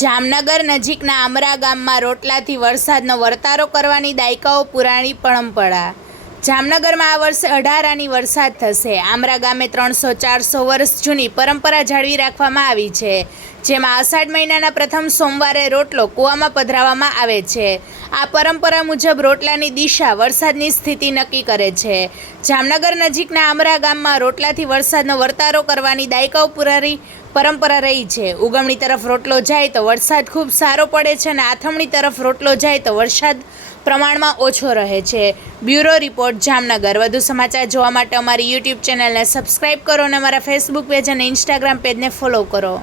જામનગર નજીકના આમરા ગામમાં રોટલાથી વરસાદનો વર્તારો કરવાની દાયકાઓ પુરાણી પરંપરા. જામનગરમાં આ વર્ષે 18 આની વરસાદ થશે. આમરા ગામે 300-400 વર્ષ જૂની પરંપરા જાળવી રાખવામાં આવી છે, જેમાં અષાઢ મહિનાના પ્રથમ સોમવારે રોટલો કૂવામાં પધરાવવામાં આવે છે. આ પરંપરા મુજબ રોટલાની દિશા વરસાદની સ્થિતિ નક્કી કરે છે. જામનગર નજીકના આમરા ગામમાં રોટલાથી વરસાદનો વર્તારો કરવાની દાયકાઓ પુરાણી પરંપરા રહી છે. ઉગમણી તરફ રોટલો જાય તો વરસાદ ખૂબ સારો પડે છે અને આથમણી તરફ રોટલો જાય તો વરસાદ પ્રમાણમાં ઓછો રહે છે. Bureau report, Jamnagar. વધુ સમાચાર જોવા માટે અમારી યુટ્યુબ ચેનલને સબસ્ક્રાઈબ કરો અને અમારા ફેસબુક પેજ અને ઇન્સ્ટાગ્રામ પેજને ફોલો કરો.